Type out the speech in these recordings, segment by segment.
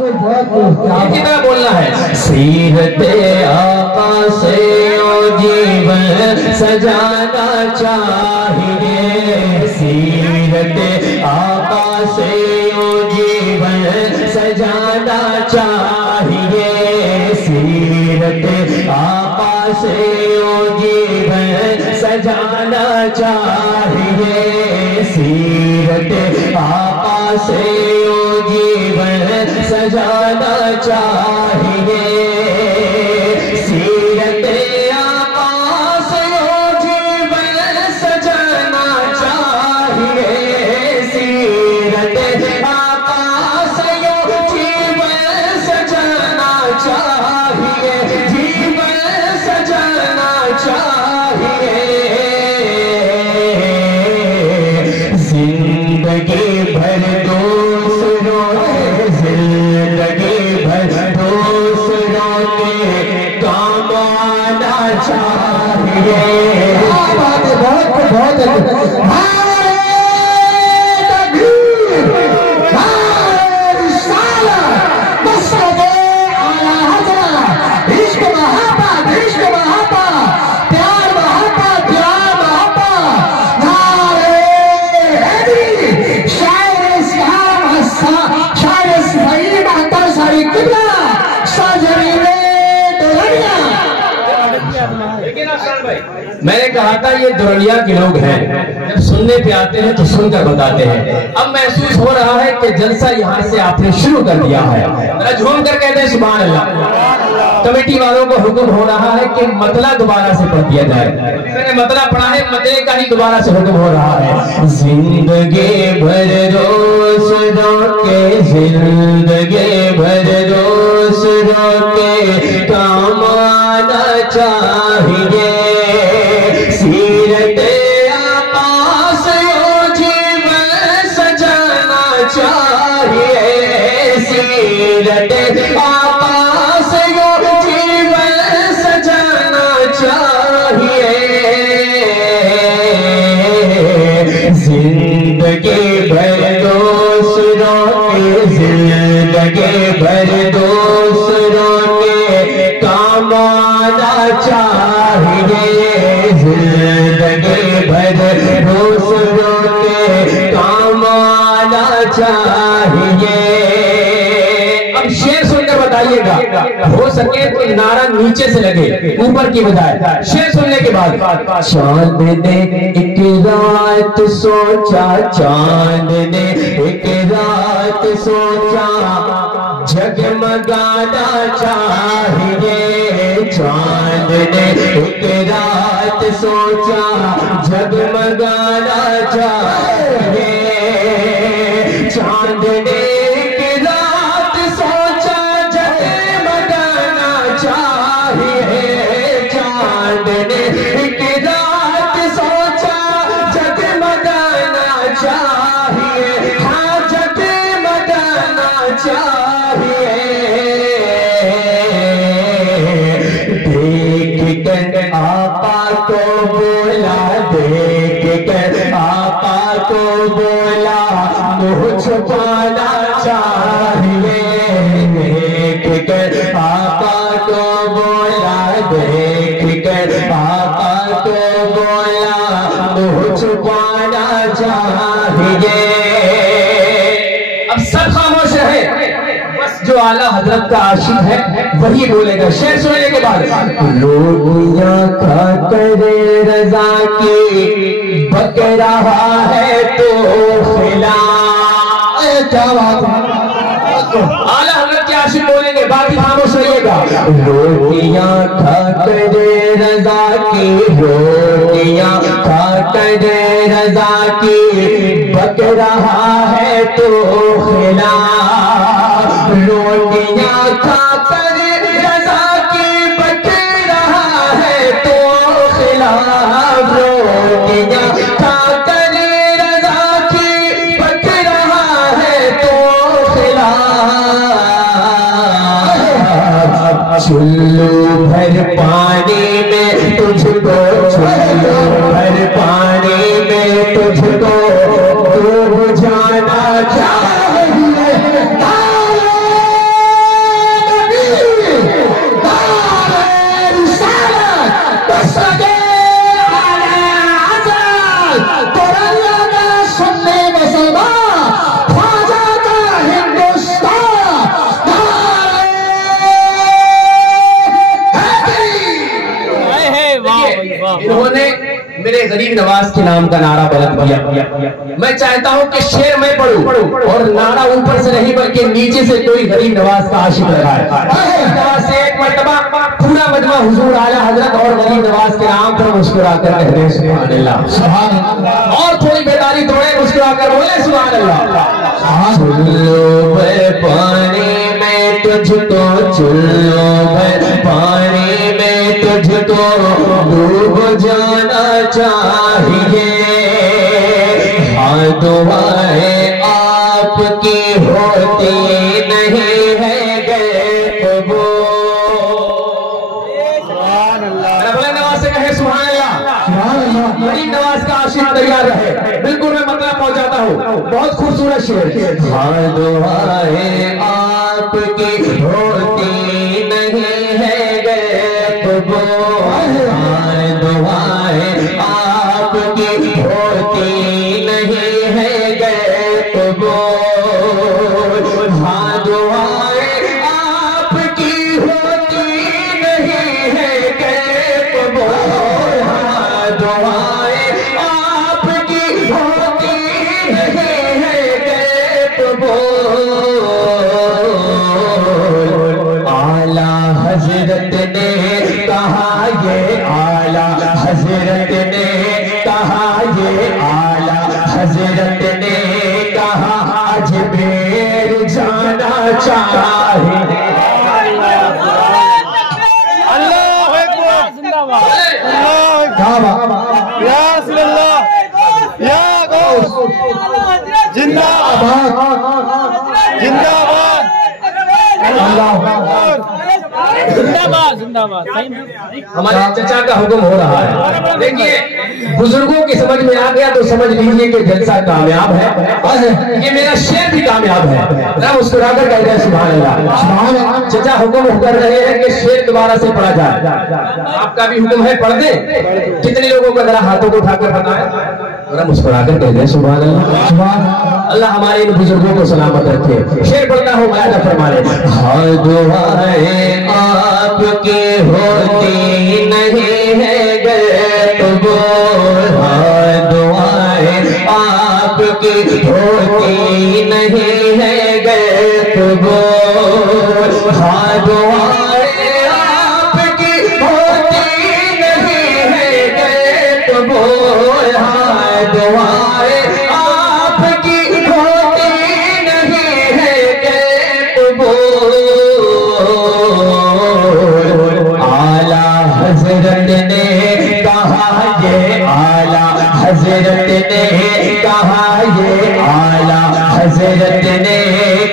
کتنا بولنا ہے سیرت آقا سے جیون سجانا چاہیے سیرت آقا سے جیون سجانا چاہیے سیرت آقا سے جیون سجانا چاہیے سیرت آقا سے جیون سجانا چاہیے سیرت آقا سے جیون سجانا چاہیے سیرت آقا سے جیون سجانا چاہیے جیون سجانا چاہیے زندگی بھر دوسروں زندگی بھر دوسروں کے کام آنا چاہیے میں نے کہا تھا یہ دوریا کے لوگ ہیں جب سننے پہ آتے ہیں تو سن کر بتاتے ہیں اب محسوس ہو رہا ہے کہ جلسہ یہاں سے آپ نے شروع کر دیا ہے جھوم کر کہتے ہیں سبحان اللہ کمیٹی والوں کو حکم ہو رہا ہے کہ مطلع دوبارہ سے پڑھ دیا جائے میں نے مطلع پڑھا ہے مطلع کا ہی دوبارہ سے حکم ہو رہا ہے زندگی بھر دوسروں کے زندگی بھر دوسروں کے کام آنا چاہیے سیرت آقا سے جیون سجانا چاہیے سیرت آقا سے جیون سجانا چاہیے زندگی بھر دوسروں کے زندگی بھر دوسروں کے کام آنا چاہیے زندگی بھر دوسروں کے کام آنا چاہیے اب شعر سن کر بتائیے گا ہو سکے تو نعرہ نیچے سے لگے اوپر کی بجائے شعر سننے کے بعد چاند نے ایک رات سوچا چاند نے ایک رات سوچا جگمگانا چاہیے چاند نے ایک رات سوچا جگمگانا چاہیے چاند نے ایک رات سوچا جگمگانا چاہیے چاند نے ایک رات سوچا جگمگانا چاہیے ہاں جگمگانا چاہیے دیکھ کر آقا کو بولا دیکھ کر آقا کو بولا منہ چھپانا چاہیے دیکھ کر آقا کو بولا دیکھ کر آقا کو بولا منہ چھپانا چاہیے اب سب خاموش رہے بس جو اعلیٰ حضرت کا عاشق ہے وہی بولے گا شعر سننے کے بعد لوگ یہاں کھا کر رضا کی بک رہا ہے تو خلا کیا بات اعلیٰ حضرت کے عاشق بولیں گے باقی خاموش رہیے گا روٹیاں کھا کر رضا کی روٹیاں کھا کر رضا کی بک رہا ہے تو خلا روٹیاں کھا کر رضا کی بک رہا ہے تو خلا روٹیاں کھا کر رضا کی بک رہا ہے تو خلا چلو بھر پانی میں تجھ کو چلو بھر پانی میں تجھ کو ڈوب جانا چاہیے انہوں نے میرے غریب نواز کے نام کا نعرہ بلند کیا. میں چاہتا ہوں کہ شعر میں پڑھوں اور نعرہ اوپر سے نہیں بلکہ نیچے سے کوئی غریب نواز کا عاشق لگائے. اس طرح سے ایک مرتبہ پورا مجمع حضور اعلیٰ حضرت اور غریب نواز کے نام پر مسکرا کر کہتے ہیں سبحان اللہ سبحان اللہ. اور تھوڑی بیداری توڑے مسکرا کر بولے سبحان اللہ. چلو پانی میں تجھ کو چلو پانی میں تجھ کو ڈوب جانا چاہیے. ہاں دعائیں آپ کی ہوتی نہیں ہے غیب وہ. بلند نواز سے کہے سبحان اللہ. غریب نواز کا عاشق تیار رہے. بالکل میں مطلب پہنچاتا ہوں. بہت خوبصورت شعر. ہاں دعائیں آپ کی ہوتی نہیں ہے غیب وہ. ہاں دعائیں آپ کی ہوتی نہیں ہے غیب وہ. ہاں دعائیں آپ کی ہوتی نہیں ہے غیب وہ. ہاں دعائیں آپ کی ہوتی نہیں ہے غیب وہ. اعلیٰ حضرت نے کہا یہ اعلیٰ حضرت نے کہا یہ اعلیٰ حضرت نے کہا اجمیر جانا چاہیے. اللہ اکبر زندہ باد یا رسول اللہ یا غوث زندہ باد زندہ باد اللہ اکبر زندہ باد زندہ باد. ہمارے چچا کا حکم ہو رہا ہے. دیکھیے بزرگوں کی سمجھ میں آ گیا تو سمجھ لیجئے کہ جلسہ کامیاب ہے. یہ میرا شعر بھی کامیاب ہے. ذرا مسکرا کر کہتے ہیں سبحان اللہ. چچا حکم کر رہے ہیں کہ شعر دوبارہ سے پڑھا جائے. آپ کا بھی حکم ہے پڑھ دیں. کتنے لوگوں کو ذرا ہاتھوں کو اٹھا کر بتائیں. ذرا مسکرا کر کہتے ہیں سبحان اللہ سبحان اللہ. ہمارے ان بزرگوں کو سلامت رکھے. شعر پڑھتا ہوں ملاحظہ فرمائے. ہاں دعائیں آپ کی ہوتی نہیں ہے غیب وہ. ہاں دعائیں آپ کی ہوتی نہیں ہے غیب وہ. ہاں دعائیں آپ کی ہوتی نہیں ہے غیب وہ. ہاں دعائیں آپ کی ہوتی نہیں ہے غیب وہ. اعلیٰ حضرت نے کہا یہ اعلیٰ حضرت نے کہا یہ اعلیٰ حضرت نے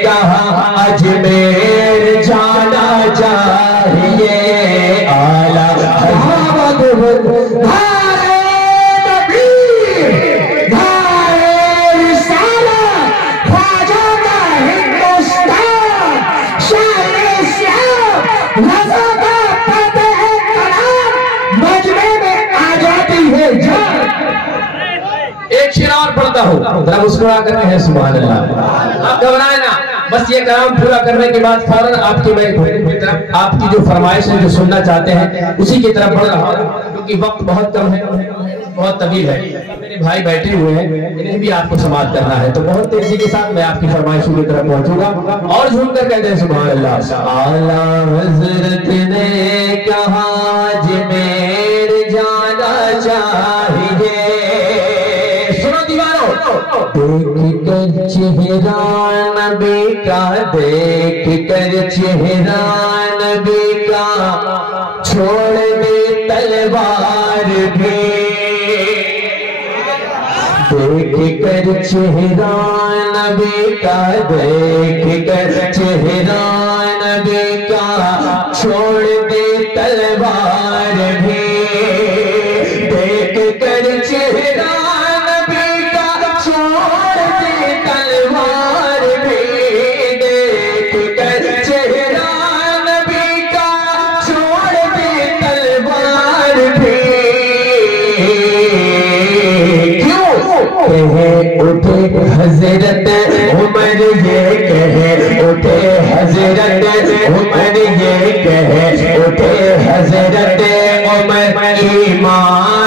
کہا اجمیر جانا چاہیے. اعلیٰ حضرت ایک شعر اور پڑھتا ہوں. ذرا مسکرا کر کہیں سبحان اللہ. آپ گھبرائیں نا. بس یہ کلام پورا کرنے کے بعد فوراً آپ کی آپ کی جو فرمائش ہے جو سننا چاہتے ہیں اسی کی طرف بڑھ رہا ہوں کیونکہ وقت بہت کم ہے بہت طویل ہے. میرے بھائی بیٹھے ہوئے ہیں انہیں بھی آپ کو سماعت کرنا ہے تو بہت تیزی کے ساتھ میں آپ کی فرمائشوں کی طرف پہنچوں گا اور جھوم کر کہتے ہیں سبحان اللہ. اعلیٰ حضرت نے کہا اجمیر جانا چاہیے. دیکھ کر چہرہ نبی کا دیکھ کر چہرہ نبی کا چھوڑ دے تلوار بھی. دیکھ کر چہرہ نبی کا دیکھ کر چہرہ نبی کا چھوڑ دے تلوار بھی. دیکھ کر چہرہ اٹھے حضرت عمر یہ کہے اٹھے حضرت عمر یہ کہے اٹھے حضرت عمر ایمان